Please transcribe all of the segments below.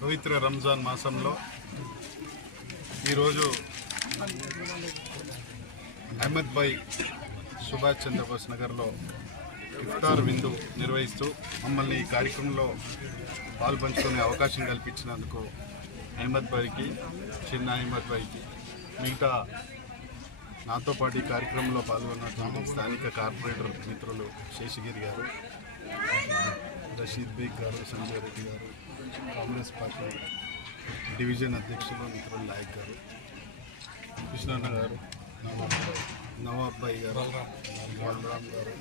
పవిత్ర రంజాన్ మాసంలో ఈరోజు అహ్మద్ భాయ్ సుభాష్ చంద్రబోస్ నగర్లో ఇఫ్తార్ విందు నిర్వహిస్తూ మమ్మల్ని ఈ కార్యక్రమంలో పాల్పంచుకునే అవకాశం కల్పించినందుకు అహ్మద్ భాయ్కి, చిన్న అహ్మద్ భాయ్కి, మిగతా నాతో పాటు ఈ కార్యక్రమంలో పాల్గొన్నటువంటి స్థానిక కార్పొరేటర్ మిత్రులు శేషగిరి గారు, రషీద్ బేగ్ గారు, సంజయ్ రెడ్డి గారు, కాంగ్రెస్ పార్టీ డివిజన్ అధ్యక్షులు మిత్రులు నాయక్ గారు, కృష్ణన్న గారు, నవాబ్ భాయ్ గారు, బలరామ్ గారు,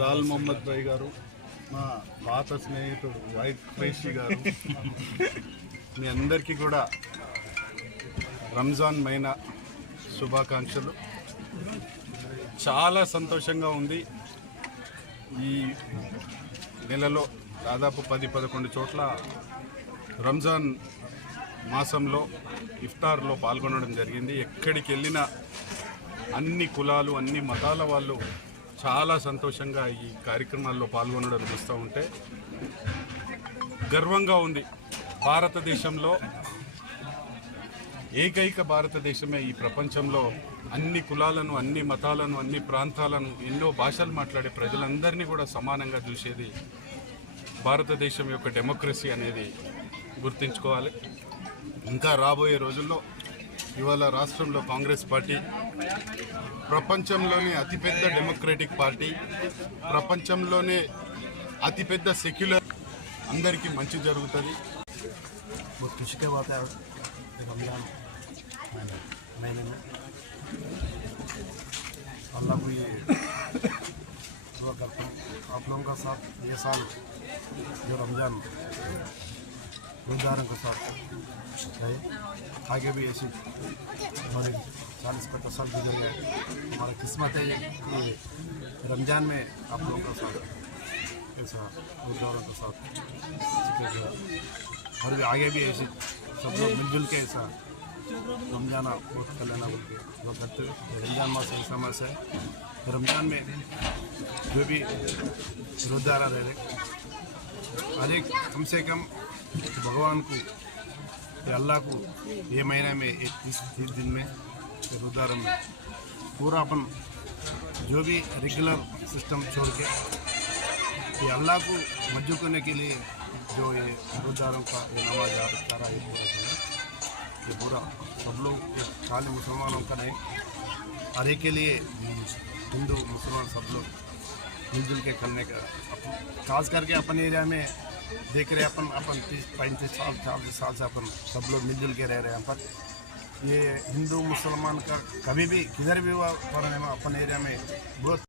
లాల్ మొహమ్మద్ భాయ్ గారు, మా పాత స్నేహితుడు వైట్ క్రేషి గారు, మీ అందరికీ కూడా రంజాన్ మైన శుభాకాంక్షలు. చాలా సంతోషంగా ఉంది. ఈ నెలలో దాదాపు 10-11 చోట్ల రంజాన్ మాసంలో ఇఫ్తార్లో పాల్గొనడం జరిగింది. ఎక్కడికి వెళ్ళినా అన్ని కులాలు, అన్ని మతాల వాళ్ళు చాలా సంతోషంగా ఈ కార్యక్రమాల్లో పాల్గొనడం చూస్తూ ఉంటే గర్వంగా ఉంది. భారతదేశంలో ఏకైక భారతదేశమే ఈ ప్రపంచంలో అన్ని కులాలను, అన్ని మతాలను, అన్ని ప్రాంతాలను, ఎన్నో భాషలు మాట్లాడే ప్రజలందరినీ కూడా సమానంగా చూసేది భారతదేశం యొక్క డెమోక్రసీ అనేది గుర్తుంచుకోవాలి. ఇంకా రాబోయే రోజుల్లో ఇవాళ రాష్ట్రంలో కాంగ్రెస్ పార్టీ ప్రపంచంలోనే అతిపెద్ద డెమోక్రటిక్ పార్టీ, ప్రపంచంలోనే అతిపెద్ద సెక్యులర్, అందరికీ మంచి జరుగుతుంది. खुशी का बात है रमजान महीने में अल्लाह को ये दुआ करता हूँ आप लोगों का साथ ये साल जो रमजान रोज़दारों के साथ रहे, आगे भी ऐसी हमारे 40-50 साल गुजर गए. हमारा किस्मत है ये रमजान में आप लोगों का साथ ऐसा रोज़दारों के साथ और भी आगे भी ऐसे सब लोग मिलजुल के ऐसा रमजान बहुत कर लेना बोल के लोग करते हुए. रमजान मास ऐसा मास है, रमजान में जो भी रोज़दारा रह रहे हर एक कम से कम भगवान को या अल्लाह को ये महीने में 30 दिन में रोज़दारा में पूरा अपन जो भी रेगुलर सिस्टम छोड़ के ये अल्लाह को मज्जू करने के लिए जो ये रोज़दारों का ये नमाज तारा ये पूरा सब लोग खाली मुसलमानों का नहीं, हर एक के लिए हिंदू मुसलमान सब लोग मिलजुल के करने का. खास करके अपन एरिया में देख रहे अपन 35 साल 40 साल से अपन सब लोग मिलजुल के रह रहे हैं. पर ये हिंदू मुसलमान का कभी भी किधर भी हुआ करने में अपन एरिया में बहुत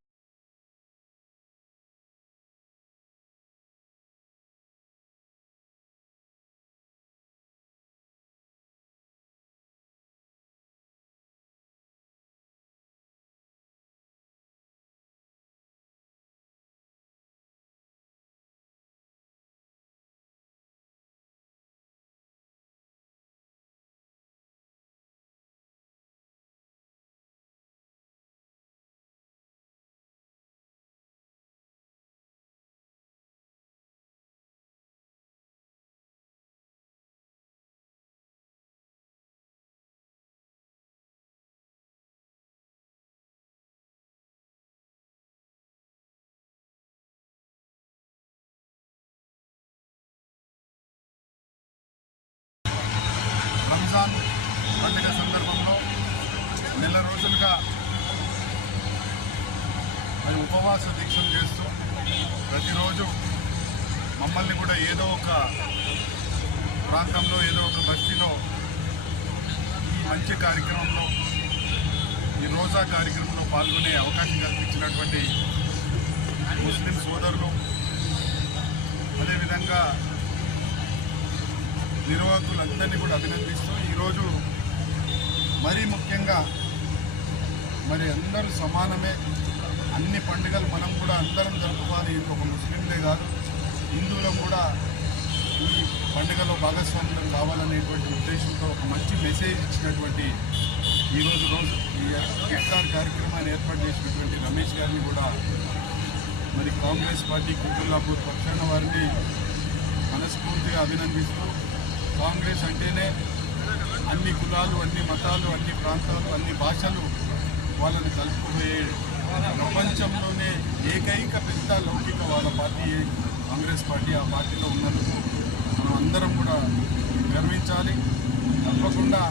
రంజాన్ పండుగ సందర్భంలో నెల రోజులుగా మరి ఉపవాస దీక్షలు చేస్తూ ప్రతిరోజు మమ్మల్ని కూడా ఏదో ఒక ప్రాంతంలో, ఏదో ఒక బస్తీలో ఈ మంచి కార్యక్రమంలో, ఈ రోజా కార్యక్రమంలో పాల్గొనే అవకాశం కల్పించినటువంటి ముస్లిం సోదరులు, అదేవిధంగా నిర్వాహకులందరినీ కూడా అభినందిస్తూ ఈరోజు మరీ ముఖ్యంగా మరి అందరూ సమానమే, అన్ని పండుగలు మనం కూడా అందరం జరుపుకోవాలి. ఒక ముస్లింలే కాదు, హిందువులం కూడా ఈ పండుగలో భాగస్వామ్యం కావాలనేటువంటి ఉద్దేశంతో ఒక మంచి మెసేజ్ ఇచ్చినటువంటి ఈరోజు ఈ ఇఫ్తార్ కార్యక్రమాన్ని ఏర్పాటు చేసినటువంటి రమేష్ గారిని కూడా మరి కాంగ్రెస్ పార్టీ కుతుల్లాపూర్ పక్షాన వారిని మనస్ఫూర్తిగా అభినందిస్తూ కాంగ్రెస్ అంటేనే అన్ని కులాలు, అన్ని మతాలు, అన్ని ప్రాంతాలు, అన్ని భాషలు వాళ్ళని కలుపుకుపోయే ప్రపంచంలోనే ఏకైక పెద్ద లౌకికవాద పార్టీ కాంగ్రెస్ పార్టీ. ఆ పార్టీలో ఉన్నందుకు మనం అందరం కూడా గర్వించాలి. తప్పకుండా